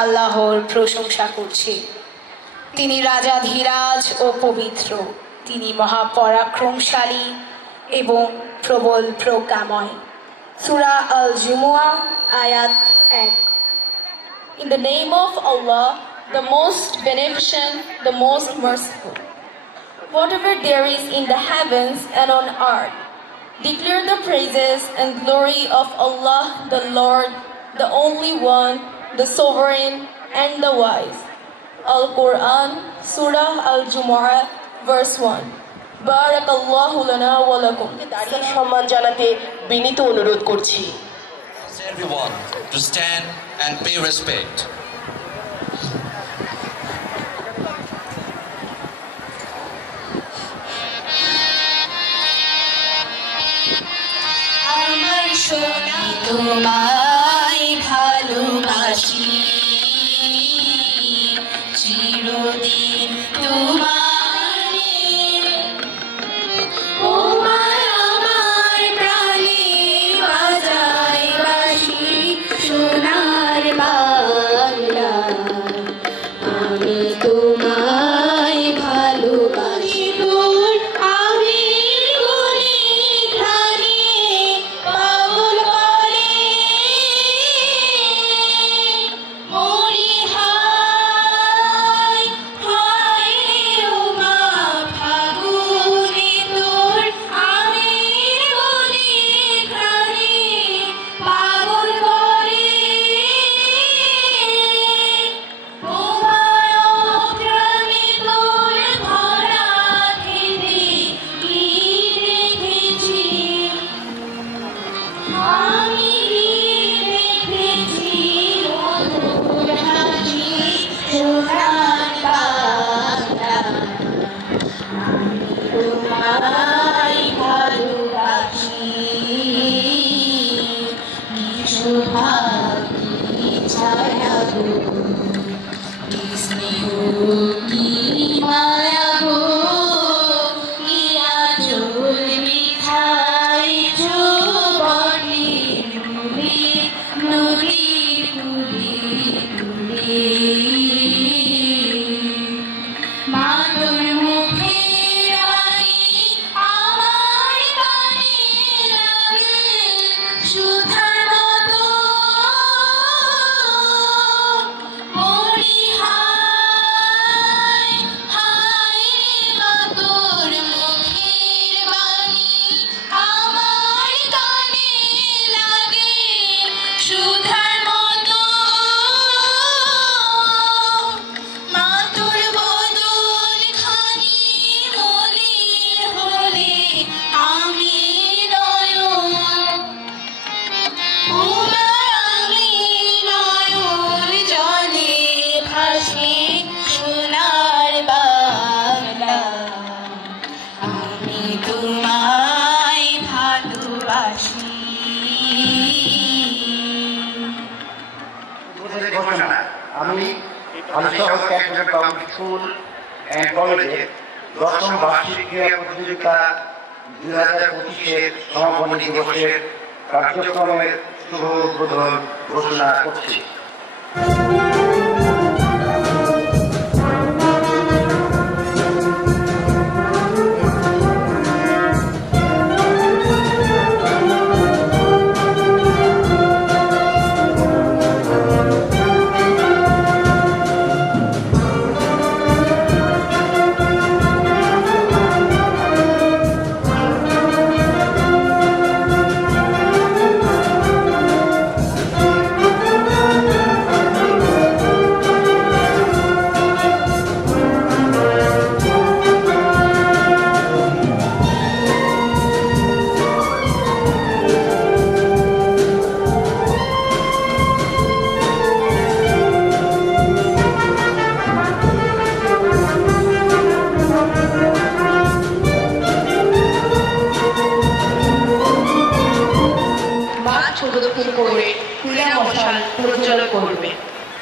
আল্লাহর প্রশংসা করছে। তিনি রাজাধিরাজ ও পবিত্র, তিনি মহাপরাক্রমশালী এবং প্রবল প্রজ্ঞাময়। সূরা আল জুমুয়া আয়াত 1। In the name of Allah, the most beneficent, the most merciful. Whatever there is in the heavens and on earth, declare the praises and glory of Allah, the Lord, the only one, the sovereign and the wise. Al-Quran, Surah Al-Jumu'ah, verse 1. Barakallahu lana wa lakum. দাঁড়িয়ে সম্মান জানাতে বিনীত অনুরোধ করছি। Everyone to stand and pay respect. আমার সোনা তোমায় ভালোবাসি, চিরদিন তোমারে, তোমার আমার প্রাণে বাজায় বাঁশি, সোনার বাংলা। আমি তোমায় ভালোবাসি, তোর আমি গুণে ধ্যানে পাগল করে মরি। হায় হায় ও মা ফাগুনে, তোর আমি গুণে ধ্যানে পাগল করে তোমার অঘ্রাণে, তোর ভরা খেতে কি রেখেছি আমি, রেখেছি মধুর হাসি, সোনার বাংলা। আমি তোমায় ভালোবাসি, কি শোভা কি ছায়া গো, কি স্নেহ কি মায়া গো, কি আঁচল বিছাই যৌবনে নুলি নুলি নুলি নুলি। মা তোর মুখের বাণী আমার কানে লাগে সুধার মতো, মরি। হায় হায় মা তোর মুখের বাণী আমার কানে লাগে সুধার মতো, মা তোর বদন খানি মনে হলে আমি নয়ন, তোমার আমি নয়ন জলে ভাসি, সোনার বাংলা। আমি তোমায় ভালোবাসি। ঘোষণা, আমি Alishahar cantonment public school and কলেজের 10ম বার্ষিক ক্রীড়া প্রতিযোগিতা 2025-এর সমাপনী দিবসের কার্যক্রমের শুভ উদ্বোধন ঘোষণা করছি।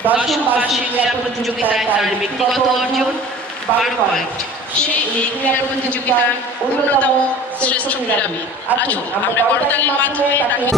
দশম বার্ষিক ক্রীড়া প্রতিযোগিতায় তার ব্যক্তিগত অর্জন 12 পয়েন্ট। সে এই ক্রীড়া প্রতিযোগিতার অন্যতম শ্রেষ্ঠ ক্রীড়াবিদ। আসুন আমরা করতালির মাধ্যমে তাকে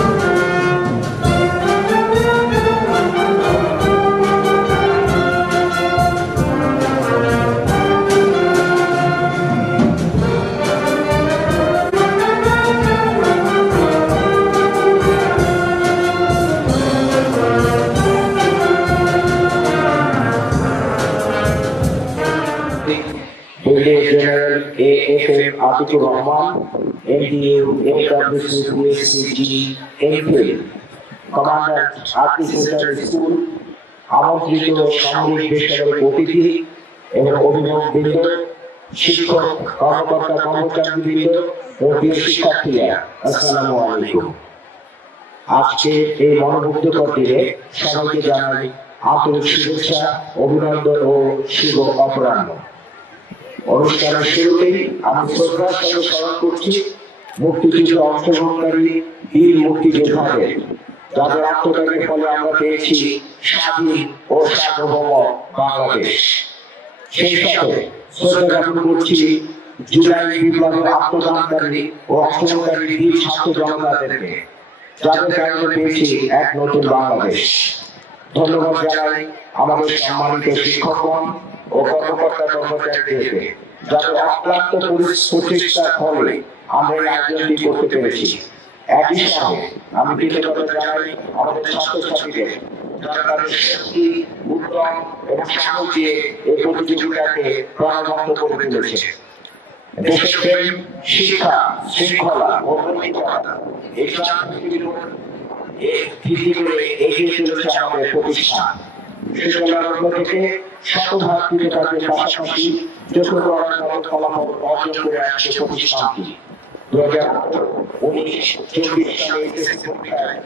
FM Atikur Rahman, MDU, MWC, PSCG, MPhil, Commandant Arti Center School, আমন্ত্রিত সামরিক বেসরকারি অতিথি এবং অভিভাবকবৃন্দ, শিক্ষক, কর্মকর্তা, কর্মচারীবৃন্দ ও প্রিয় শিক্ষার্থীরা, আসসালামু আলাইকুম। আজকে এই মনোমুগ্ধকর দিনে সবাইকে জানাই আন্তরিক শুভেচ্ছা, অভিনন্দন ও শুভ অপরাহ্ন। অনুষ্ঠানের শুরুতেই আমি শ্রদ্ধার সঙ্গে স্মরণ করছি মুক্তিযুদ্ধে অংশগ্রহণকারী বীর মুক্তিযোদ্ধাদের, যাদের আত্মত্যাগের ফলে আমরা পেয়েছি স্বাধীন ও সার্বভৌম বাংলাদেশ। সেই সাথে শ্রদ্ধা জ্ঞাপন করছি জুলাই বিপ্লবের আত্মদানকারী ও অংশগ্রহণকারী বীর ছাত্র জনতাদেরকে, যাদের কারণে পেয়েছি এক নতুন বাংলাদেশ। ধন্যবাদ জানাই আমাদের সম্মানিত শিক্ষকগণ ও কর্মকর্তা কর্মচারীদেরকে, যাদের অক্লান্ত প্রচেষ্টার ফলে আমরা এই আয়োজনটি করতে পেরেছি। একই সঙ্গে আমি কৃতজ্ঞতা জানাই আমাদের ছাত্রছাত্রীদের, যারা তাদের শক্তি, উদ্যম এবং সাহস দিয়ে এই প্রতিযোগিতাকে প্রাণবন্ত করে তুলেছে। দেশের প্রেম, শিক্ষা, শৃঙ্খলা ও নৈতিকতা এই চার ভিত্তি করে এগিয়ে চলেছে আমাদের প্রতিষ্ঠান। শিশুলগ্ন থেকে শতভাগ কৃতজ্ঞতার পাশাপাশি চতুর্থ ফলাফল অর্জন করে আসছে প্রতিষ্ঠানটি। 2019-20 সালে এসএসসি পরীক্ষায়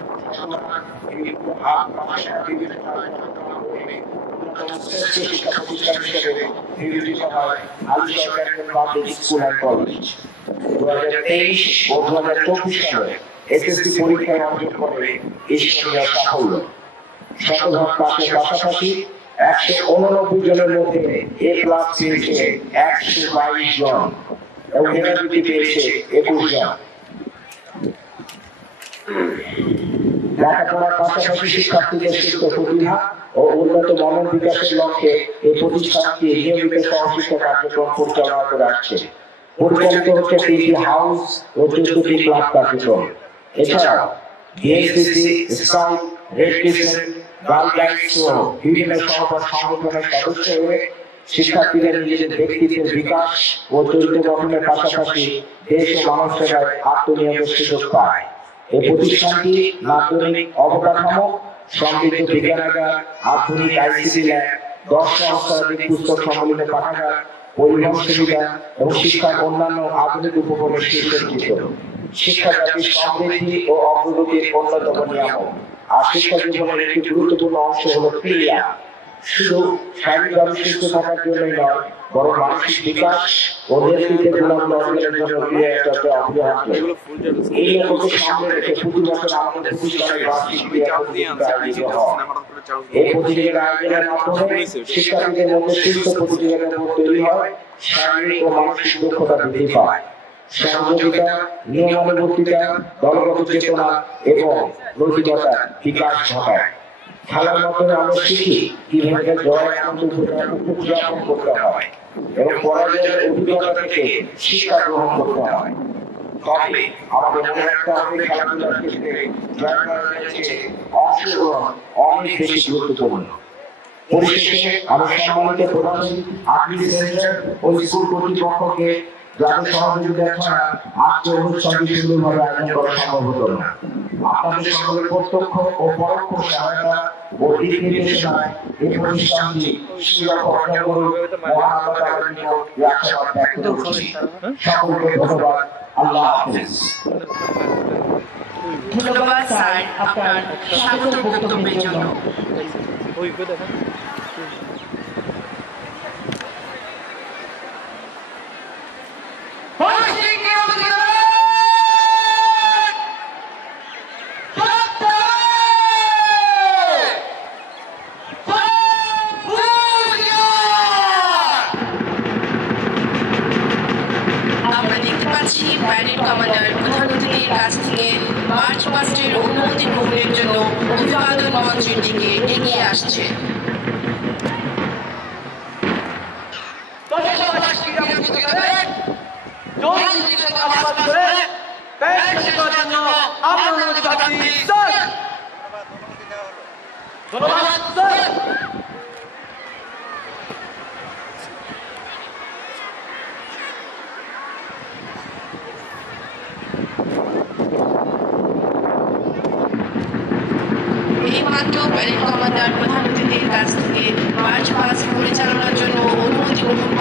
শিক্ষা প্রতিষ্ঠান হিসেবে নিয়োজিত হয় আলী সরকারি পাবলিক স্কুল অ্যান্ড কলেজ। 2023 ও 2024 সালে এসএসসি পরীক্ষায় অর্জন করে ঈশ্বরীয় সাফল্য। শতভাগ পাশের পাশাপাশি 189 জনের মধ্যে এ প্লাস পেয়েছে 122 জন এবং মেধাবৃত্তি পেয়েছে 21 জন। লেখাপড়ার পাশাপাশি শিক্ষার্থীদের সুস্থ প্রতিভা ও উন্নত মানব বিকাশের লক্ষ্যে এই প্রতিষ্ঠানটি নিয়মিত সহশিক্ষা কার্যক্রম পরিচালনা করে আসছে। পরিচালিত হচ্ছে 3টি হাউস ও 14টি ক্লাব কার্যক্রম। এছাড়াও BNCC, scout, red crescent, girl guides সহ বিভিন্ন সংগঠনের সদস্য হয়ে শিক্ষার্থীদের নিজেদের ব্যক্তিত্বের বিকাশ ও চরিত্র গঠনের পাশাপাশি দেশ ও মানব সেবায় আত্মনিয়োগের সুযোগ পায়। এই প্রতিষ্ঠানটি নান্দনিক অবকাঠামো, সমৃদ্ধ বিজ্ঞানাগার, আধুনিক আইসিটি ল্যাব, 10 সহস্রাধিক পুস্তক সম্বলিত পাঠাগার, পরিবহন সুবিধা এবং শিক্ষার অন্যান্য আধুনিক উপকরণের সুসজ্জিত। শিক্ষা জাতির সমৃদ্ধি ও অগ্রগতির অন্যতম নিয়ামক। আর শিক্ষা জীবনের একটি গুরুত্বপূর্ণ অংশ হলো ক্রিয়া। শুধু শারীরিকভাবে সুস্থ থাকার জন্যই নয়, বরং মানসিক বিকাশ ও নেতৃত্বের গুণাবলী অর্জনের জন্য ক্রিয়া চর্চা অপরিহার্য। এই লক্ষ্যকে সামনে রেখে প্রতি বছর আমাদের প্রতিষ্ঠানের বার্ষিক ক্রিয়া প্রতিযোগিতা আয়োজিত হয়। এই প্রতিযোগিতার আয়োজনের মাধ্যমে শিক্ষার্থীদের মধ্যে সুস্থ প্রতিযোগিতার মধ্যে তৈরি হয়, শারীরিক ও মানসিক দক্ষতা বৃদ্ধি পায়। সহযোগিতা, নিয়মানুবর্তিতা, দলগত চেতনা এবং নৈতিকতা বিকাশ ঘটায়। খেলার মাধ্যমে আমরা শিখি কিভাবে জয় আনন্দ উদযাপন করতে হয় এবং পরাজয়ের অভিজ্ঞতা থেকে শিক্ষা গ্রহণ করতে হয়। তবে আমাদের মনে রাখতে হবে খেলাধুলার ক্ষেত্রে জয় পরাজয়ের চেয়ে অংশগ্রহণ অনেক বেশি গুরুত্বপূর্ণ। পরিশেষে আমি সম্মানিত প্রধান আর্টি সেন্টার ও স্কুল কর্তৃপক্ষকে, যাদের সহযোগিতা ছাড়া আজকে অনুষ্ঠানটি সুন্দরভাবে আয়োজন করা সম্ভব হতো না। আপনাদের সকলের প্রত্যক্ষ ও পরোক্ষ সহায়তা ও দিক নির্দেশনায় এই প্রতিষ্ঠানটি সুলভ অর্জন করুক, মহান আল্লাহ তাআলার নিকট এই আশাবাদ ব্যক্ত করছি। সকলকে ধন্যবাদ। আল্লাহ হাফেজ। ধন্যবাদ স্যার আপনার স্বাগত বক্তব্যের জন্য। ব্যারেড কমান্ডার প্রধান অতিথির কাছ থেকে মার্চ পাস্টের অনুমতি গ্রহণের জন্য অভিবাদন মঞ্চের দিকে এগিয়ে আসছে।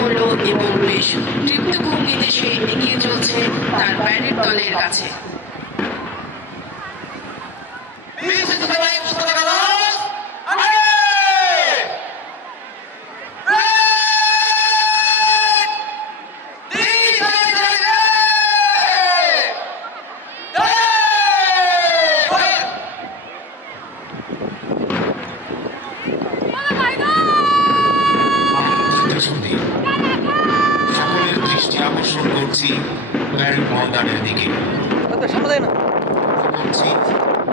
হলো এবং বেশ তৃপ্ত ভঙ্গিতে সে এগিয়ে চলছে তার ব্যান্ডের দলের কাছে। সকলের দৃষ্টি আকর্ষণ করছি প্যারেড ময়দানের দিকে।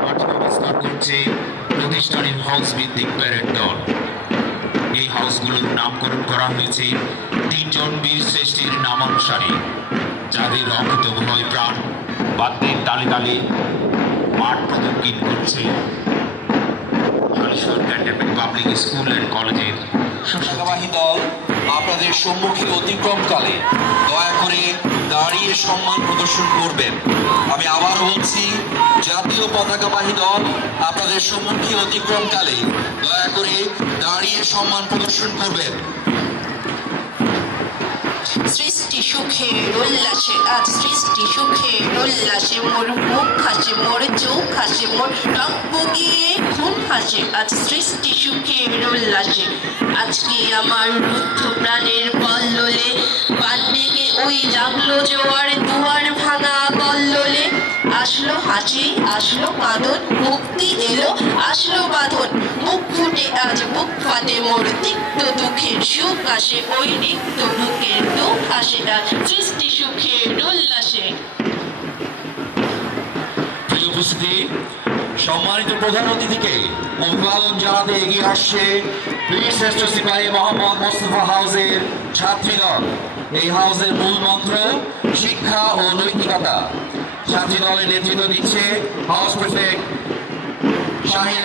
মাঠে অবস্থান করছে প্রতিষ্ঠানের হাউস ভিত্তিক প্যারেড দল। এই হাউসগুলোর নামকরণ করা হয়েছে 3 জন বীর শ্রেষ্ঠীর নামানুসারে, যাদের রক্ত ভয় প্রাণ বাদ্যের তালে তালে মাঠ প্রদক্ষিণ করছে পাবলিক স্কুল অ্যান্ড কলেজের পতাকাবাহী দল আপনাদের সম্মুখে অতিক্রমকালে দয়া করে দাঁড়িয়ে সম্মান প্রদর্শন করবেন। আমি আবার বলছি, জাতীয় পতাকাবাহী দল আপনাদের সম্মুখে অতিক্রমকালে দয়া করে দাঁড়িয়ে সম্মান প্রদর্শন করবেন। সৃষ্টি সুখের উল্লাসে আজ সৃষ্টি সুখের উল্লাসে মোর মুখ হাসে মোর চোখ হাসে মোর রক্ত গিয়ে খুন হাসে আজ সৃষ্টি সুখের উল্লাসে। আজকে আমার রুদ্ধ প্রাণের কল্লোলে বান্ডেগে ওই জাগলো জোয়ার দুয়ার ভাঙা কল্লোলে। আসলো হাসি আসলো কাঁদন মুক্তি এলো আসলো বাঁধন মুখ ফুটে আজ বুক ফাটে মোর তিক্ত দুঃখের সুখ আসে ওই রিক্ত বুকের দুঃখ আসে আজ সৃষ্টি সুখের উল্লাসে। উপস্থিতি সম্মানিত প্রধান অতিথিকে অভিবাদন জানাতে এগিয়ে আসছে বীরশ্রেষ্ঠ সিপাহী মোহাম্মদ মোস্তফা হাউসের ছাত্রীদল। এই হাউসের মূল মন্ত্র শিক্ষা ও নৈতিকতা। ছাত্রী দলের নেতৃত্ব দিচ্ছে হাউস প্রেসিডেন্ট শাহিন।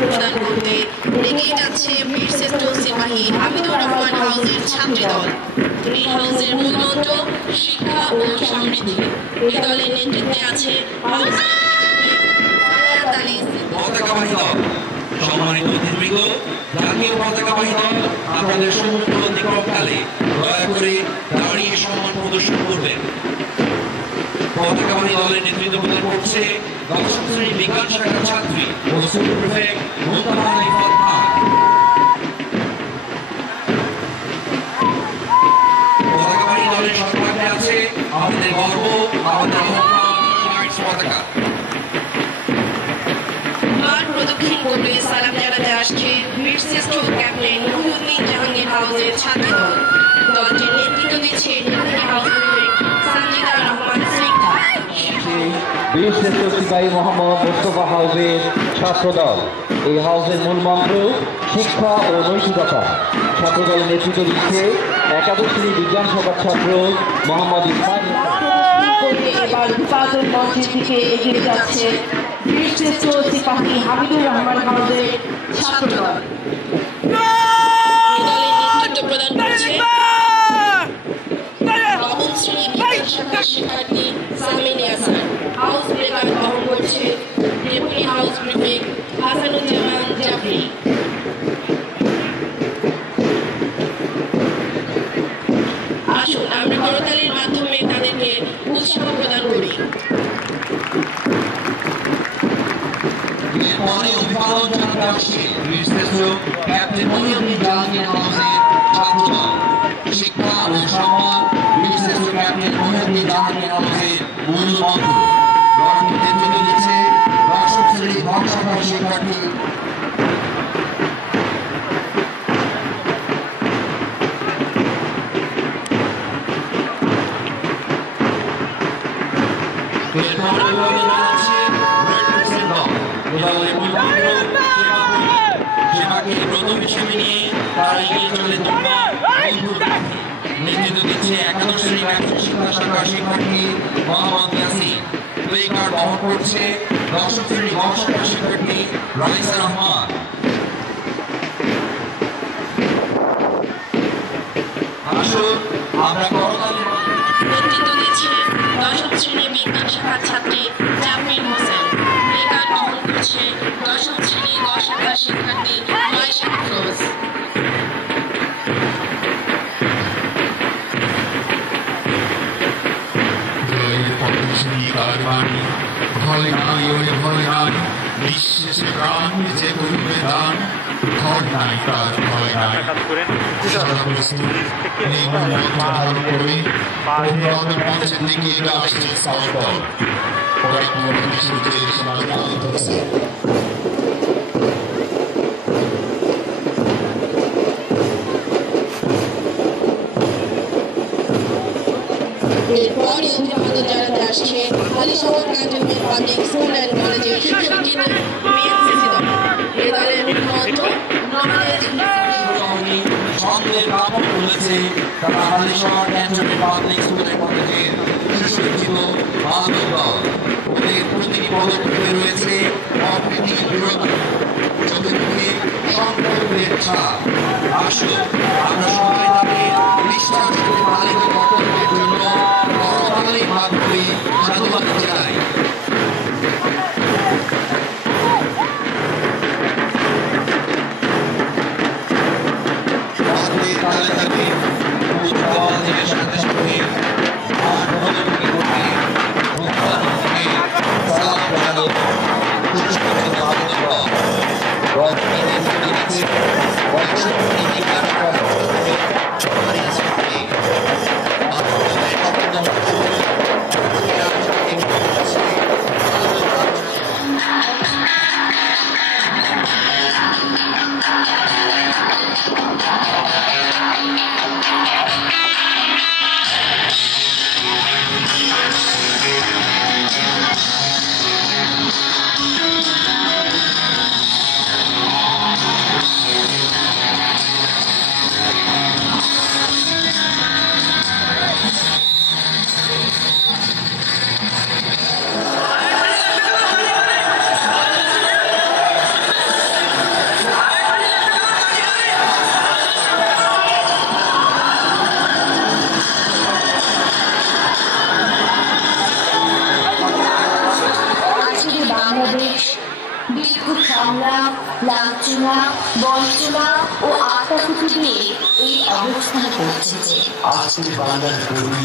প্রদান করতে এগিয়ে যাচ্ছে বীরশ্রেষ্ঠ সিপাহী হামিদুর রহমান হাউসের ছাত্রী দল। এই হাউসের মূল মন্ত্র শিক্ষা ও সমৃদ্ধি। এই দলের নেতৃত্বে আছে পতাকাবাহী দল। সম্মানিত অতিথিবৃন্দ, জাতীয় পতাকাবাহী দল আপনাদের সম্মুখে অতিক্রমকালে দয়া করে দাঁড়িয়ে সম্মান প্রদর্শন করবেন। পতাকাবাহী দলের নেতৃত্ব প্রদান করছে দশম শ্রেণী বিজ্ঞান শাখার ছাত্রী ও স্কুল প্রিফেক্ট মুনতাহা রিফাত খান। পতাকাবাহী দলের সম্মানে আছে আমাদের গর্ব, আমাদের পতাকা। মাঠ প্রদক্ষিণ করবে সালাম জানাতে আসছে বীরশ্রেষ্ঠ ক্যাপ্টেন মুহিউদ্দিন জাহাঙ্গীর হাউসের ছাত্রী দল। দলটির নেতৃত্ব দিচ্ছে বীরশ্রেষ্ঠ সিপাহী মোহাম্মদ মোস্তফা হাউসের ছাত্রদল। এই হাউসের মূল মন্ত্র শিক্ষা ও নৈতিকতা। ছাত্রদলের নেতৃত্ব দিচ্ছে একাদশ শ্রেণী বিজ্ঞান শাখার ছাত্র মোহাম্মদ ইসমাইল। এবার অভিবাদন মঞ্চের দিকে এগিয়ে যাচ্ছে বীরশ্রেষ্ঠ সিপাহী হামিদুর রহমান হাউসের ছাত্রদল। নেতৃত্ব প্রদান করছে নবম শ্রেণী বিজ্ঞান শাখার শিক্ষার্থী সামিন ইয়াসার। হাউস প্লেকার বহন করছে deputy house prefect Hasanuzzaman Jafri. আসুন আমরা করতালির মাধ্যমে তাদেরকে উৎসাহ প্রদান করি। এরপরে অভিবাদন জানাতে আসছে বীরশ্রেষ্ঠ ক্যাপ্টেন মুহিউদ্দিন জাহাঙ্গীর হাউসের ছাত্রদল। শিক্ষা ও সম্মান। বীরশ্রেষ্ঠ ক্যাপ্টেন মুহিউদ্দিন জাহাঙ্গীর হাউসের মূল মন্ত্র। দলটির নেতৃত্ব দিচ্ছে দশম শ্রেণী ঘ শাখার শিক্ষার্থী সেবাকে ব্রত হিসেবে নিয়ে তারা এগিয়ে চলে নেতৃত্ব দিচ্ছে একাদশ শ্রেণী ব্যবসায়িক শিক্ষা শাখার শিক্ষার্থী মোহাম্মদ ইয়াসিন। প্লে কার্ড বহন করছে দশম শ্রেণী ঘ শাখার শিক্ষার্থী রাইসা রহমান। আসুন আমরা নেতৃত্ব দিচ্ছে দশম শ্রেণী বিজ্ঞান শাখার ছাত্রী জাফরিন হোসেন। প্লে কার্ড বহন করছে শুনি কার বাণী, ভয় নাই ওরে ভয় নাই, নিঃশেষে প্রাণ যে করবে দান, ভয় নাই তার ভয় নাই। যারা প্রস্তুত এই মনোবল ধারণ করে অভিভাবকের মঞ্চের দিকে এগিয়ে আসছে স্কাউট দল। ওরা পুরো কিছুতে সমাজে হচ্ছে। এরপরে অভিভাবক জানাতে আসছে Halishahar cantonment public school and কলেজের শিক্ষার্থীরা বিএনসিসি দল। এ দলের মুখ্যমন্ত্রী নমিনেট ছন্দের ব্রাহ্মণ বলেছে তারা Halishahar cantonment public school and কলেজের সুশিক্ষিত বান্ধব দল। ওদের প্রতিটি পদক্ষেপে রয়েছে অপ্রীতি দৃঢ়তা, চোখে মুখে সংকল্পের ছাপ। আসুন আমরা সবাই তাকে নিষ্ঠার সাথে পালিত কর্তব্যের জন্য করতালি মাধ্যমে সাধুবাদ জানাই। তাহলে তাকে উৎপাদন থেকে সাথে সাথে মাঠ ভূমি করবে উৎপাদন থেকে সালাম জানানো সুশিক্ষিত বান্ধব রজনীদের দিয়েছে বছরটি নিকার করা লাঞ্ছনা, বঞ্চনা ও আত্মাকুতি দিয়ে এই অবস্থানে পৌঁছেছে। আজকের বাংলার কবি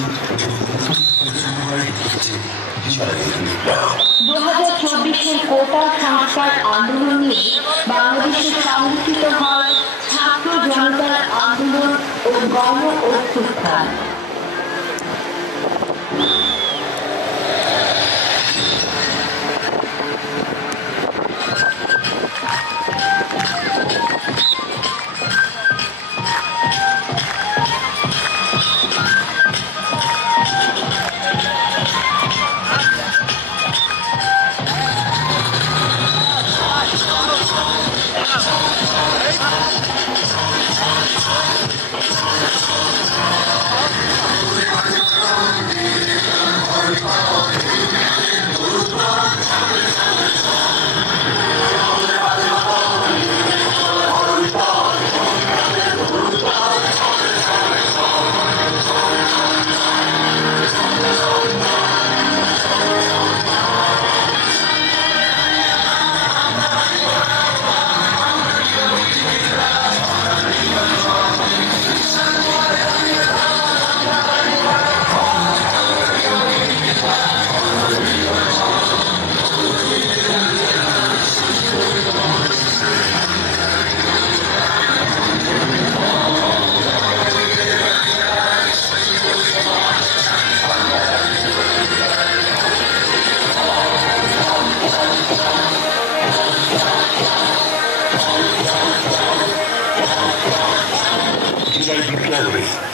2024-এর কোটা সংস্কার আন্দোলন নিয়ে বাংলাদেশে সংগঠিত হয় ছাত্র জনতার আন্দোলন ও গণ অভ্যুত্থান।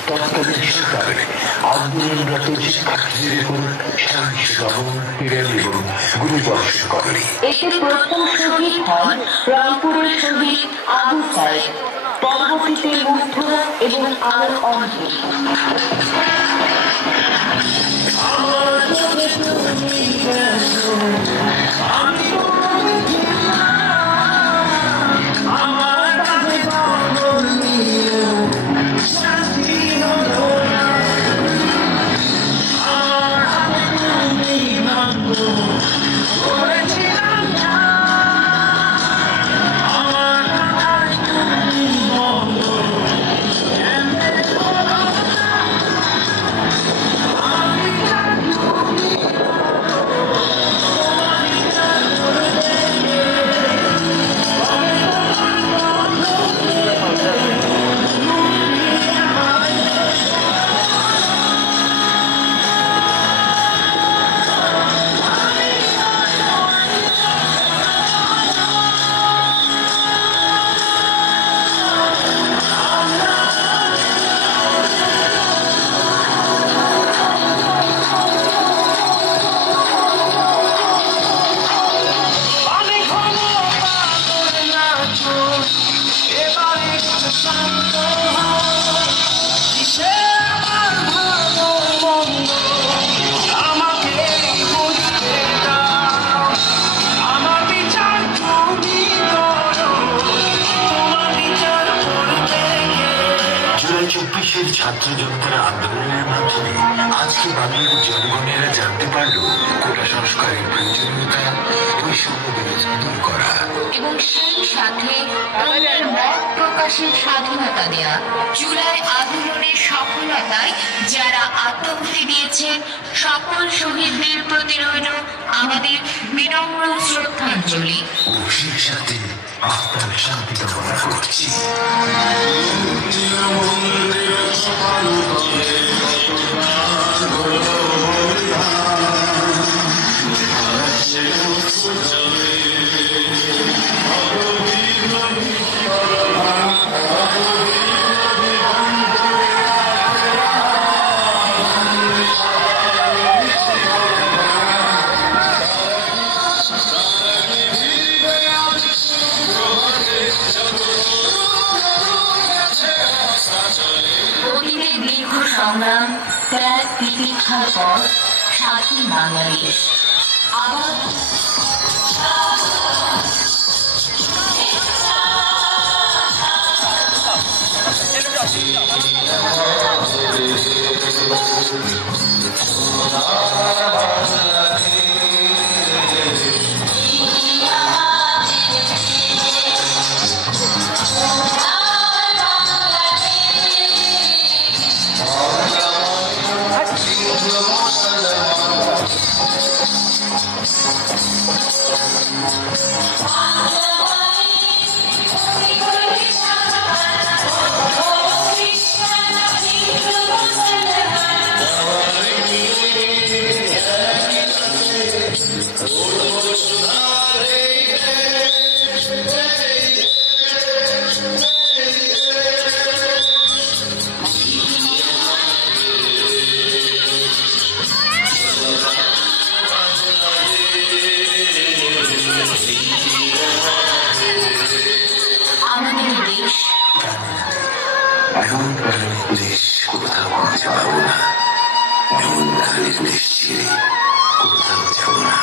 তৎকালীন সরকার আন্দোলনরত শিক্ষার্থীদের উপর সহিংস দমন, পীড়ন এবং গুলিবর্ষণ করে। এতে প্রথম শহীদ হন রংপুরের শহীদ আবু সাইদ, পরবর্তীতে মুগ্ধ এবং আরো অনেক। ছাত্রজনতার আন্দোলনের মাধ্যমে আজকে বাংলার জনগণেরা জানতে পারল কোটা সংস্কারের প্রয়োজনীয়তা, বৈষম্য বিরোধ দূর করা এবং সেই সাথে অন্যের মত প্রকাশের স্বাধীনতা দেয়া। জুলাই আন্দোলনের সফলতায় যারা আত্মহুতি দিয়েছেন সকল শহীদদের প্রতি রইল আমাদের বিনম্র শ্রদ্ধাঞ্জলি ও সেই সাথে আত্মার শান্তি কামনা করছি। সংগ্রাম, ত্যাগ, তিতিক্ষার পর স্বাধীন বাংলাদেশ আবার দেশ কোথাও যাব না, এমন কালের দেশ ছেড়ে কোথাও যাব না।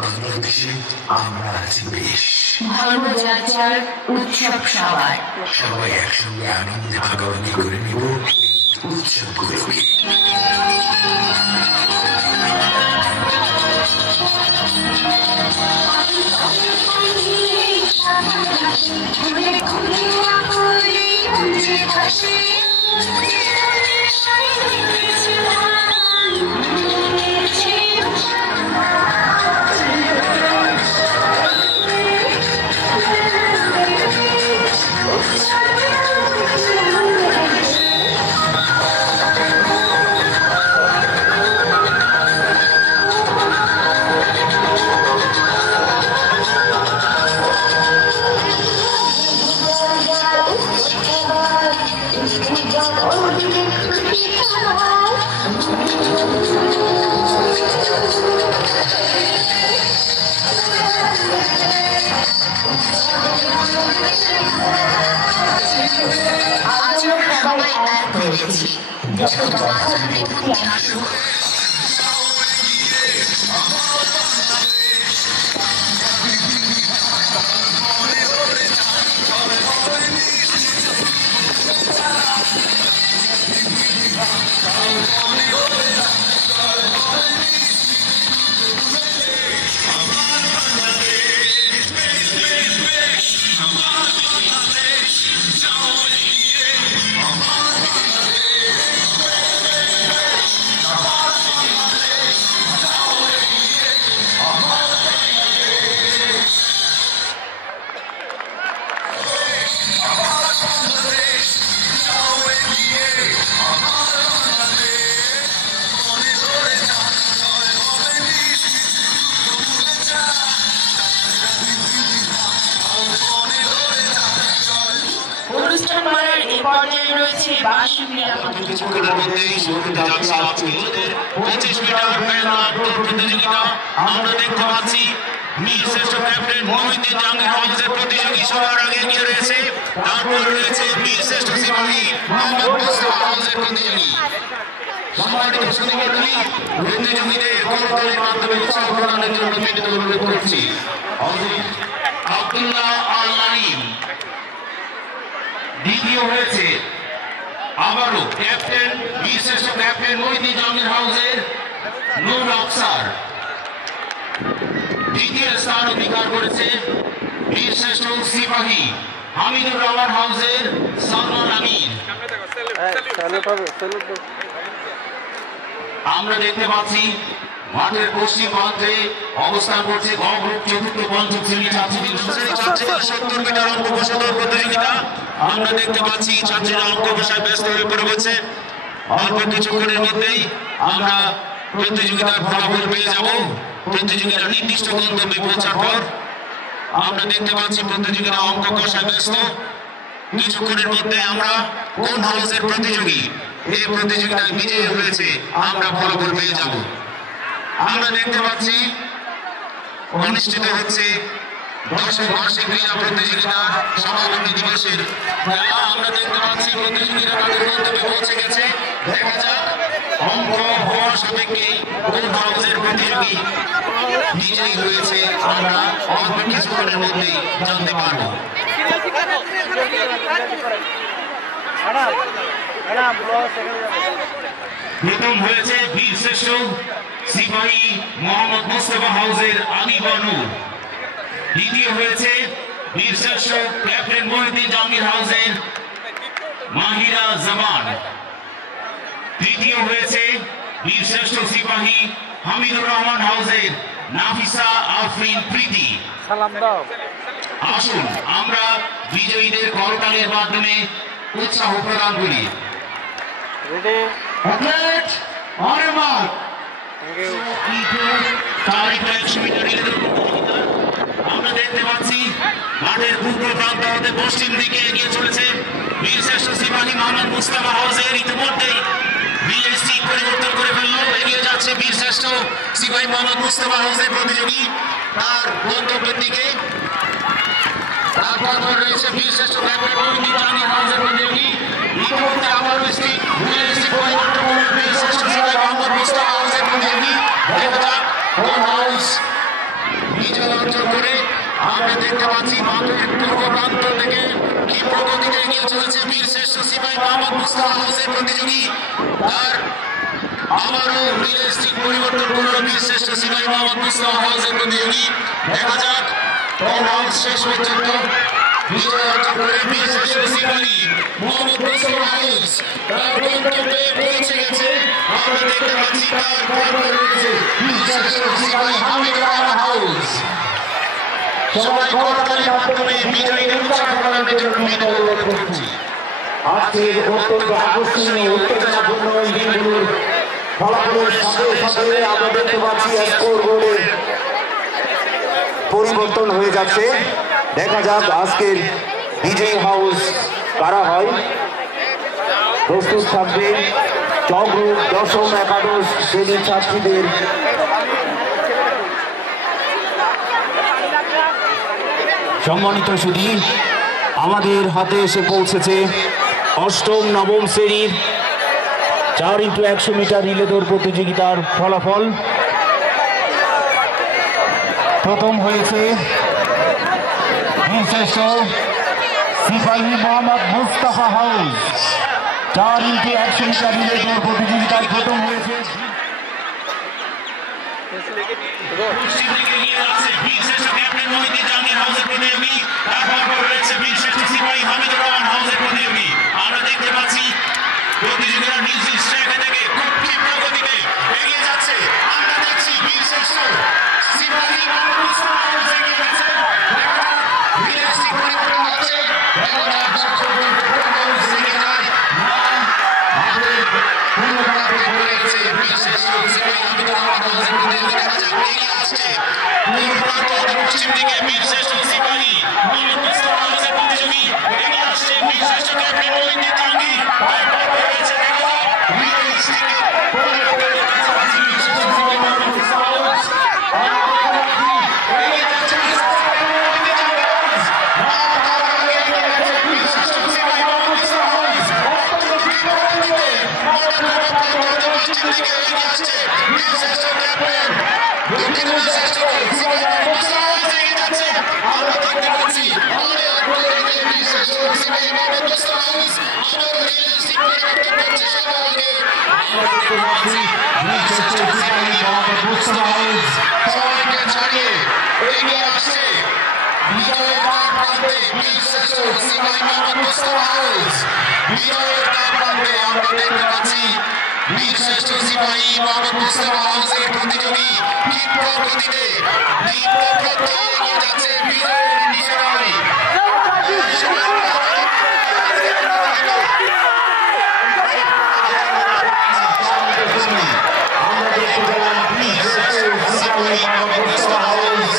বাংলাদেশে আমরা আছি বেশ, ধর্মযাত্রার উৎসব সবার, সবাই একসঙ্গে আনন্দে ভাগাভাগি করে নিব উৎসবগুলোকে। শুভেচ্ছা দেখতে আসুন। কিছুক্ষণের মধ্যেই শুরু হতে যাচ্ছে আজকে 25 মিটার প্যারালাল প্রতিযোগিতা। আমরা দেখতে পাচ্ছি মীর শ্রেষ্ঠ ক্যাপ্টেন মহিউদ্দিন জাহাঙ্গীর হাউসের প্রতিযোগী সবার আগে এগিয়ে রয়েছে। তারপর রয়েছে মীর শ্রেষ্ঠ সিপাহী মোহাম্মদ মুস্তাফা হাউসের প্রতিযোগী। সম্মানিত সুধীমণ্ডলী, প্রতিযোগীদের করতালির মাধ্যমে উৎসাহ প্রদানের জন্য বিনীত অনুরোধ করছি আব্দুল্লাহ আল নাইম। দ্বিতীয় হয়েছে আবারও ক্যাপ্টেন বীরশ্রেষ্ঠ ক্যাপ্টেন মহিউদ্দিন জাহাঙ্গীর হাউসের নূর আফসার। দ্বিতীয় স্থান অধিকার করেছে বীরশ্রেষ্ঠ সিপাহী হামিদুর রহমান হাউসের সালমান আমিন। আমরা দেখতে পাচ্ছি মাঠের পশ্চিম প্রান্তে অবস্থান করছে গ গ্রুপ চতুর্থ পঞ্চম শ্রেণী ছাত্রীদের 70 মিটার অঙ্ক কষানোর প্রতিযোগিতা। আমরা দেখতে পাচ্ছি ছাত্রীরা অঙ্ক কষায় ব্যস্ত হয়ে পড়ে রয়েছে। অল্প কিছুক্ষণের মধ্যেই আমরা প্রতিযোগিতার ফলাফল পেয়ে যাব। প্রতিযোগিতা নির্দিষ্ট গন্তব্যে পৌঁছার পর আমরা দেখতে পাচ্ছি প্রতিযোগিতা অঙ্ক কষায় ব্যস্ত। কিছুক্ষণের মধ্যে আমরা কোন হাউসের প্রতিযোগী এই প্রতিযোগিতায় বিজয়ী হয়েছে আমরা ফলাফল পেয়ে যাব। আমরা দেখতে পাচ্ছি অনুষ্ঠিত হচ্ছে 10ম বার্ষিক ক্রীড়া প্রতিযোগিতা সমাপনী দিবসের খেলা। আমরা দেখতে পাচ্ছি প্রতিযোগীরা তাদের গন্তব্যে পৌঁছে গেছে। দেখা যাক অঙ্ক হওয়ার সাপেক্ষে কোন হাউসের প্রতিযোগী বিজয়ী হয়েছে আমরা অল্প কিছুক্ষণের মধ্যেই জানতে পারবো। প্রথম হয়েছে বীরশ্রেষ্ঠ সিপাহী মোহাম্মদ মুস্তাফা হাউসের আনিবা নূর। দ্বিতীয় হয়েছে বীরশ্রেষ্ঠ ক্যাপ্টেন মহিউদ্দিন জাহাঙ্গীর হাউসের মাহিরা জামান। তৃতীয় হয়েছে বীরশ্রেষ্ঠ সিপাহী হামিদুর রহমান হাউসের নাফিসা আফরিন প্রীতি। আসুন আমরা বিজয়ীদের করতালির মাধ্যমে উৎসাহ প্রদান করি। আমরা দেখতে পাচ্ছি মাঠের পূর্ব প্রান্ত হতে পশ্চিম দিকে এগিয়ে চলেছে বীরশ্রেষ্ঠ সিপাহী মোহাম্মদ মুস্তাফা হাউসের। ইতিমধ্যেই বিএসসি পরিবর্তন করে ফেললো, এগিয়ে যাচ্ছে বীরশ্রেষ্ঠ সিপাহী মোহাম্মদ মুস্তাফা হাউসের প্রতিযোগী তার গন্তব্যের দিকে। তারপর রয়েছে বীরশ্রেষ্ঠ ক্যাপ্টেন মহিউদ্দিন জাহাঙ্গীর হাউসের প্রতিযোগী। ইতিমধ্যে আবার পরিবর্তন করে বীরশ্রেষ্ঠ সিপাহী মোহাম্মদ মুস্তাফা হাউসের প্রতিযোগী। দেখা যাক কোন হাউস বিজয় অর্জন করে। আমরা দেখতে পাচ্ছি মাঠের পূর্ব প্রান্ত থেকে কি প্রগতিতে এগিয়ে চলেছে বীরশ্রেষ্ঠ সিপাহী মোহাম্মদ মুস্তাফা হাউসের প্রতিযোগী। তার আবারও রিলেস্টিক পরিবর্তন করল বীরশ্রেষ্ঠ সিপাহী মোহাম্মদ মুস্তাফা হাউসের প্রতিযোগী। দেখা যাক কোন হাউস শেষ পর্যন্ত বিজয় অর্জন করে। বীরশ্রেষ্ঠ সিপাহী মোহাম্মদ মুস্তাফা হাউস তার গন্তব্যে পৌঁছে গেছে। আমরা দেখতে পাচ্ছি তার পরে রয়েছে বীরশ্রেষ্ঠ সিপাহী হামিদুর রহমান হাউস। সবাই করতালির মাধ্যমে বিজয়ীদের উৎসাহ প্রদানের জন্য বিনীত অনুরোধ করছি। আজকের অত্যন্ত আকর্ষণীয় উত্তেজনাপূর্ণ এই দিনগুলোর ফলাফলের সাথে সাথে আমরা দেখতে পাচ্ছি স্কোরবোর্ডের পরিবর্তন হয়ে যাচ্ছে। দেখা যাক আজকের বিজয়ী হাউস কারা হয়। প্রস্তুত থাকবে চগ্রুপ 10ম একাদশ শ্রেণীর ছাত্রীদের। সম্মানিত সুধী, আমাদের হাতে এসে পৌঁছেছে 8ম 9ম শ্রেণীর 4x100 মিটার রিলে দৌড় প্রতিযোগিতার ফলাফল প্রথম হয়েছে বীরশ্রেষ্ঠ সিপাহী Mohammad Mustafa house. 4x100 metre relay দৌড় প্রতিযোগিতার প্রথম হয়েছে আমরা দেখতে পাচ্ছি প্রতিযোগিতা নিজ জায়গা থেকে খুব ক্ষিপ্র গতিতে এগিয়ে যাচ্ছে। আমরা দেখছি বীরশ্রেষ্ঠ সিপাহী পশ্চিম দিকে বীরশ্রেষ্ঠ সিপাহী প্রতিযোগী এগিয়ে আসছে বীরশ্রেষ্ঠ ক্যাপ্টেন মহিউদ্দিন জাহাঙ্গীর। ছাড়িয়ে এগিয়ে আসছে বিজয়ের দ্বার প্রান্তে বীরশ্রেষ্ঠ সিপাহী মোহাম্মদ মুস্তাফা হাউস। বিজয়ের দ্বার প্রান্তে আমরা দেখতে পাচ্ছি বীরশ্রেষ্ঠ সিপাহী মোহাম্মদ মুস্তাফা হাউসের প্রতিযোগী ক্ষিপ্র গতিতে তীব্র প্রত্যয়ে এগিয়ে যাচ্ছে বিজয়ের নিশানায়। আমরা দেখতে পেলাম বীরশ্রেষ্ঠ সিপাহী মোহাম্মদ মুস্তাফা হাউস।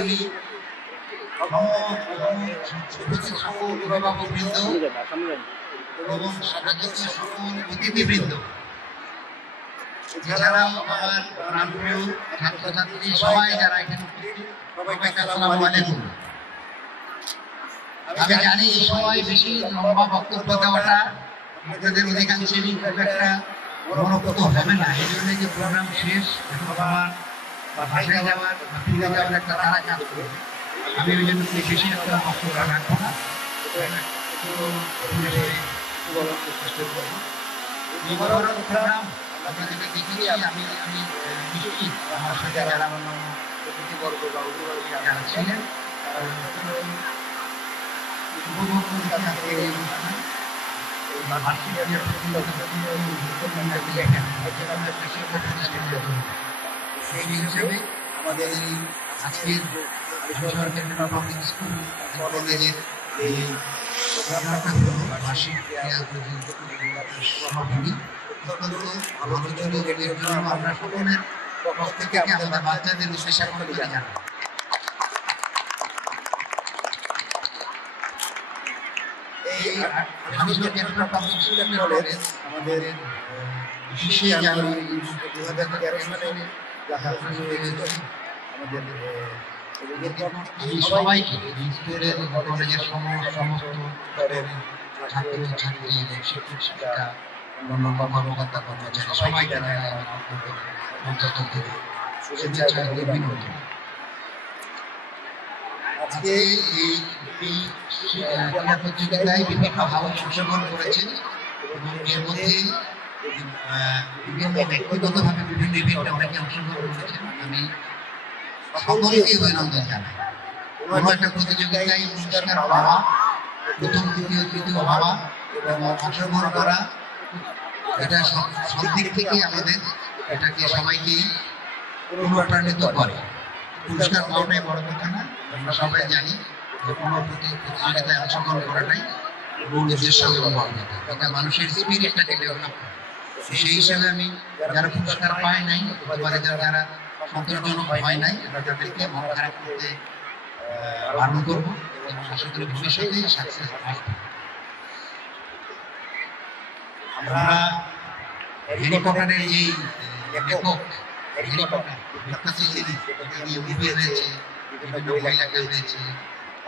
করি সকল অভিভাবকবৃন্দ এবং সকল অতিথিবৃন্দ, এছাড়াও আমার প্রাণপ্রিয় ছাত্রছাত্রী সবাই যারা এখানে উপস্থিত, সবাইকে আসসালামু আলাইকুম। আমি জানি এই সময় বেশি লম্বা বক্তব্য দেওয়াটা আপনাদের অধিকাংশেরই খুব একটা মনোরত হবে না, এই জন্য যে প্রোগ্রাম শেষ এখন আমার বাসায় যাওয়ার ফিরে যাওয়ার একটা তারা কাজ করবে। আমি ওই জন্য বেশি একটা বক্তব্য রাখবো না, প্রোগ্রাম আপনাদেরকে দেখেছি। আমি নিশ্চিত আমার সাথে যারা অতিথিবর্গ বা অভিভাবক যারা ছিলেন আমাদের এই আজকের সরকারি পাবলিক স্কুল কলেজের এই প্রোগ্রামটা হলো বার্ষিক সমাপনী। অত্যন্ত ভালো ছিল, এর জন্য আমরা সকলের পক্ষ থেকে আমাদের বাচ্চাদের উদ্দেশ্যে সকলকে জানাই। আমাদের 20শে জানুয়ারি 2013 সালে আমি সবাইকে স্কুলের কলেজের সমস্ত স্তরের ছাত্রছাত্রী এবং শিক্ষক শিক্ষিকা অন্যান্য কর্মকর্তা কর্মচারী সবাইকে শুভেচ্ছা এবং অভিনন্দন। আজকে এই ক্রীড়া প্রতিযোগিতায় বিভিন্ন হাউস অংশগ্রহণ করেছেন এবং এর মধ্যে বিভিন্ন ব্যক্তিগতভাবে বিভিন্ন ইভেন্টে অনেকে অংশগ্রহণ করেছেন। আমি সকলকে অভিনন্দন জানাই। কোনো একটা প্রতিযোগিতায় পুরস্কার পাওয়া, প্রথম দ্বিতীয় তৃতীয় হওয়া এবং অংশগ্রহণ করা, এটা সব দিক থেকে আমাদের এটাকে সবাইকেই অনুপ্রাণিত করে। পুরস্কার পাওয়াটাই বড় কথা না, আমরা সবাই জানি যে কোনো প্রতিযোগিতায় অংশগ্রহণ করাটাই মূল উদ্দেশ্য এবং বড় কথা। এটা মানুষের স্পিরিটটাকে ডেভেলপ করে। সেই হিসাবে আমি যারা পুরস্কার পায় নাই, এবারে যারা সন্তোষজনক হয় নাই, আমরা তাদেরকে মন খারাপ করতে বারণ করবো এবং আশা করি ভবিষ্যতে সাকসেস আসবে। আমরা হেলিকপ্টারের যে লেখক হেলিকপ্টার বিখ্যাত জিনিস, এটা নিয়ে মুভি হয়েছে, বিভিন্ন মহিলা গান হয়েছে,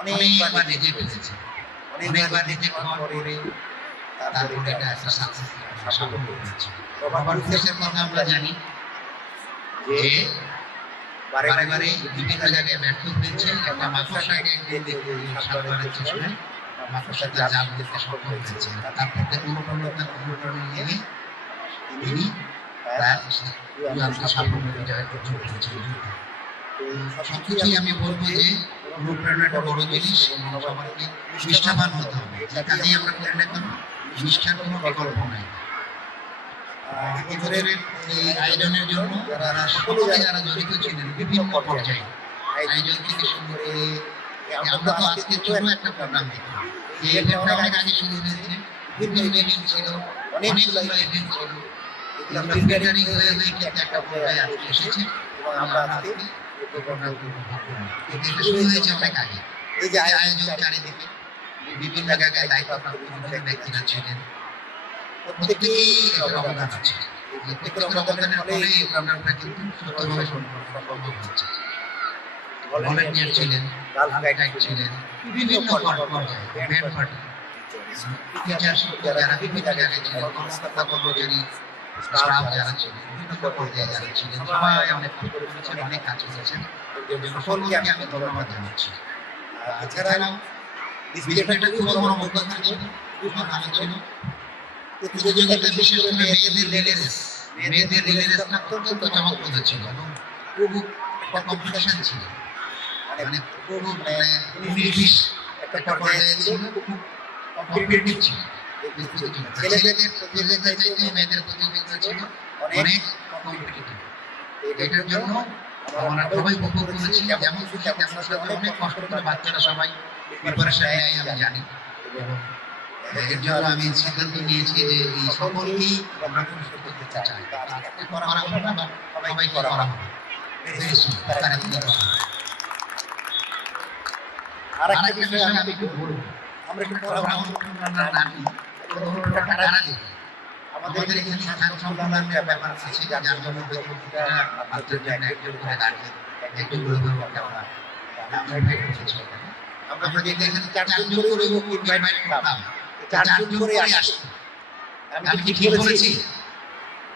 অনেকবার রিজেক্ট হয়েছে, অনেকবার রিজেক্ট হওয়ার পরে তারপরে এটা একটা সাকসেস সাফল্য হয়েছে। রবার্ট ব্রুকসের কথা আমরা জানি যে বারে বারে বিভিন্ন জায়গায় ব্যর্থ হয়েছে। একটা মাকড়সাকে একদিন সাতবারের চেষ্টায় মাকড়সাকে জাল দিতে সক্ষম হয়েছে। তারপরে অনুপ্রেরণা নিয়ে তিনি তার সাফল্য বিজয় অর্জন করেছেন। সবকিছুই আমি বলবো যে অনুপ্রেরণাটা বড় জিনিস, সবাইকে নিষ্ঠাবান হতে হবে। যে কাজেই আমরা করি না কেন, নিষ্ঠার কোনো বিকল্প নাই। এবছরের এই আয়োজনের জন্য সকলে যারা জড়িত ছিলেন বিভিন্ন পর্যায়ে, আয়োজন থেকে শুরু করে আমরা তো আজকে ছোট একটা প্রোগ্রাম দেখলাম। এই ইভেন্টটা অনেক আগে শুরু হয়েছে, বিভিন্ন ইভেন্ট ছিল, অনেকগুলো ইভেন্ট ছিল, ফিল্টারিং হয়ে কিন্তু একটা পর্যায়ে আজকে এসেছে এবং আমরা আজকে এই প্রোগ্রামটি উপভোগ করলাম। এটা শুরু হয়েছে অনেক আগে। এই যে আয়োজন চারিদিকে বিভিন্ন জায়গায় দায়িত্বপ্রাপ্ত বিভিন্ন ব্যক্তিরা ছিলেন, প্রত্যেকেই একটা অবদান আছে। প্রত্যেকের অবদানের ফলে এই প্রোগ্রামটা কিন্তু সুস্থভাবে সম্পন্ন হচ্ছে। ভলান্টিয়ার ছিলেন, গাইড ছিলেন, বিভিন্ন পর্যায়ে ব্যান্ড পার্টি, টিচার যারা বিভিন্ন জায়গায় ছিলেন, কর্মকর্তা কর্মচারী স্টাফ যারা ছিলেন, বিভিন্ন পর্যায়ে যারা ছিলেন, সবাই অনেক কষ্ট করেছেন, অনেক কাজ করেছেন। সকলকে আমি ধন্যবাদ জানাচ্ছি। এছাড়াও বিষয়টা খুব বড় অভিজ্ঞতা ছিল, খুব ভালো ছিল। প্রতিযোগিতা বিশেষ করে মেয়েদের রিলে রেসটা অত্যন্ত চমকপ্রদ ছিল এবং খুব একটা কম্পিটিশন ছিল, মানে খুব উনিশ একটা পর্যায়ে ছিল, খুব কম্পিটিটিভ ছিল। ছেলেদের প্রতিযোগিতা চাইতে মেয়েদের প্রতিযোগিতা ছিল অনেক কম্পিটিটিভ। এটার জন্য আমরা সবাই উপভোগ করেছি, যেমন খুশি তেমন সাথে অনেক কষ্ট করে বাচ্চারা সবাই প্রিপারেশন নেয় আমি জানি। এবং এর জন্য আমি সিদ্ধান্ত নিয়েছি যে এই সকলকেই আমরা পুরস্কার করতে চাই। আজকে করা হবে না, সবাই করা হবে। আরেকটা বিষয় আমি একটু বলবো, আমরা একটু পরামর্শ আমাদের এখানে স্থান সম্পাদনার ব্যাপার আছে, যার জন্য প্রতিটা একজন করে দাঁড়িয়ে একজন আমরা যদি এখানে 4 জন করে ইনভাইট করতাম, 4 জন করে আসতো, আমি কি ঠিক বলেছি?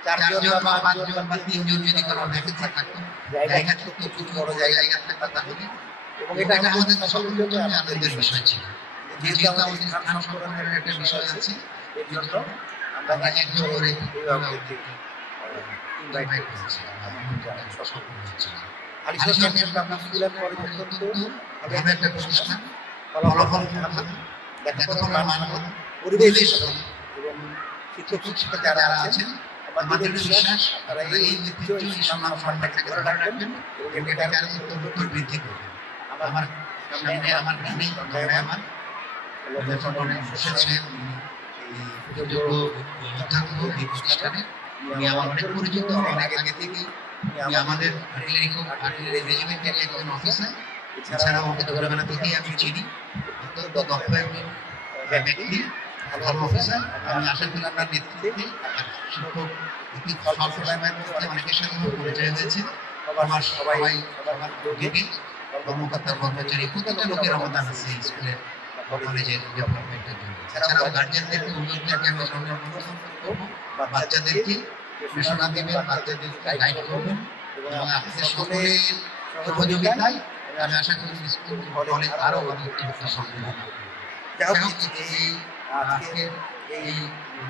4 জন বা 5 জন বা 3 জন যদি কোনো ভ্যাকেন্সি থাকতো, জায়গা তো প্রচুর বড় জায়গা থাকতো তাহলে, এবং এটা আমাদের সকলের জন্য আনন্দের বিষয় ছিল। যেহেতু আমাদের স্থান সম্পাদনের একটা বিষয় আছে, এর জন্য আমরা একজন করে ইনভাইট করেছি। একটা প্রতিষ্ঠান, ফলাফল লেখাপড়ার মান ভালো, পরিবেশ ভালো, এবং শিক্ষক শিক্ষিকা যারা আছেন আমাদের বিশ্বাস তারা এই ঐতিহ্য এই সম্মানটাকে ধরে রাখবেন এবং এটাকে আরো উত্তর বৃদ্ধি করবেন। আমার সামনে আমার গ্রামে আমার বসেছেন এই যোগ্য অধ্যাপক এই প্রতিষ্ঠানে, উনি আমার অনেক পরিচিত, অনেক আগে থেকে উনি আমাদের রেজিমেন্টের একজন অফিসার। এছাড়াও আমাকে ছোটবেলা থেকেই আমি চিনি, অত্যন্ত দক্ষ একজন ব্যক্তি, ভালো অফিসার। আমি আশা করি আপনার নেতৃত্বে শিক্ষক অনেকের সাথে পরিচয় হয়েছে, আমার সবাই কর্মকর্তা কর্মচারী প্রত্যেকটা লোকের অবদান আছে স্কুলের কলেজের ডেভেলপমেন্টের জন্য। এছাড়াও গার্জিয়ানদেরকে অভিভাবকদেরকে আমি অনুরোধ করবো বাচ্চাদেরকে প্রেরণা দেবেন, বাচ্চাদেরকে গাইড করবেন, এবং আপনাদের সকলের সহযোগিতায় আমি আশা করি স্কুল কলেজ আরো উন্নত সম্ভব হবে। আজকের এই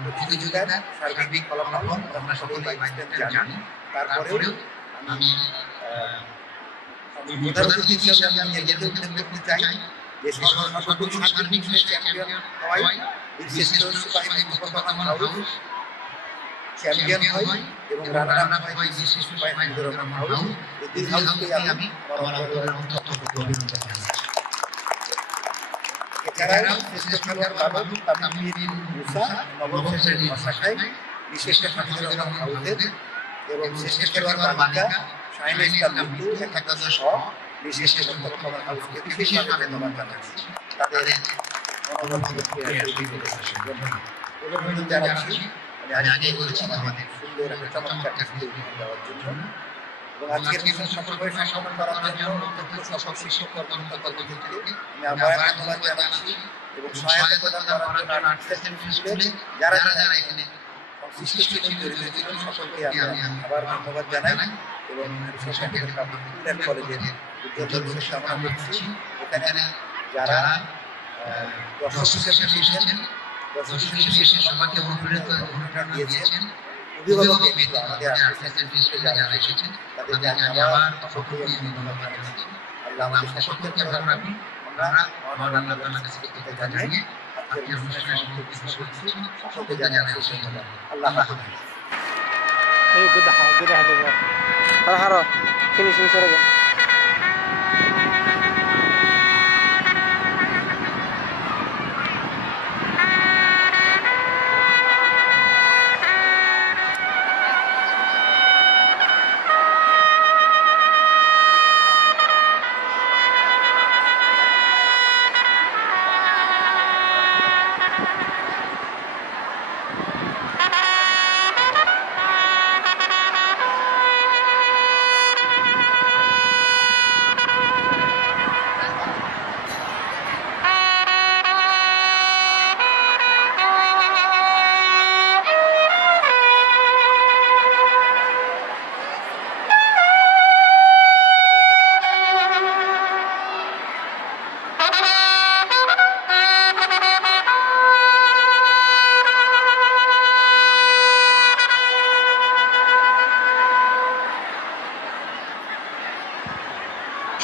প্রতিযোগিতার সার্বিক ফলাফল আমরা সকলেই জানি। তারপরেও আমি প্রধান অতিথি হিসেবে আমি নিজের উল্লেখ করতে চাই যে সর্বোচ্চ সার্বিক চ্যাম্পিয়ন হয় শ্রেষ্ঠ সিপাহী মোস্তফা হাউস চ্যাম্পিয়ন হয়, এবং রানার আপ হয় শ্রেষ্ঠ সিপাহী হামিদুর রহমান হাউস। এই দুই হাউসকে আমি আমার অন্তত অভিনন্দন জানাচ্ছি। এছাড়াও শ্রেষ্ঠ খেলোয়াড় বাবু তামিম মুসা নবম শ্রেণীর ভাষায় বিশেষ হামিদুর রহমান হাউসের, এবং শ্রেষ্ঠ খেলোয়াড় বালিকা শাহিনা ইসলাম মিন্টু একাদশ বিশেষ মোস্তফা কামাল হাউসকে বিশেষভাবে ধন্যবাদ জানাচ্ছি। তাদের অভিনন্দন জানাচ্ছি। আমি আগে বলেছি আমাদের সুন্দর একটা চমৎকার দেওয়ার জন্য, এবং আজকের সফলভাবে সম্পন্ন করার জন্য সকল শিক্ষক কর্মকর্তাদেরকে আমি আবার ধন্যবাদ জানাচ্ছি, এবং সহায়তা প্রদান করার জন্য স্কুলে যারা যারা এখানে সংশ্লিষ্ট ছিলেন, জড়িত ছিলেন, সকলকে আমি আবার ধন্যবাদ জানাই, এবং কলেজের উজ্জ্বল ভবিষ্যৎ কামনা করছি। এখানে যারা দর্শক হিসেবে এসেছেন, দর্শক হিসেবে এসে সবাইকে অনুপ্রেরণা দিয়েছেন, অভিভাবক আমাদের যারা এসেছেন তাদেরকে আমি আবার সকলকে ধন্যবাদ জানাচ্ছি। আল্লাহ আমাদের সকলকে ভালো রাখুন। আমরা আল্লাহ তাআলার কাছে কৃতজ্ঞতা জানিয়ে আজকের অনুষ্ঠানে সমাপ্ত করছি। সকলকে জানাই ধন্যবাদ। আল্লাহ হাফেজ। এই গুড হারো ফিনিশিং করে গেল।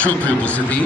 সুপ্রিয় উপস্থিতি,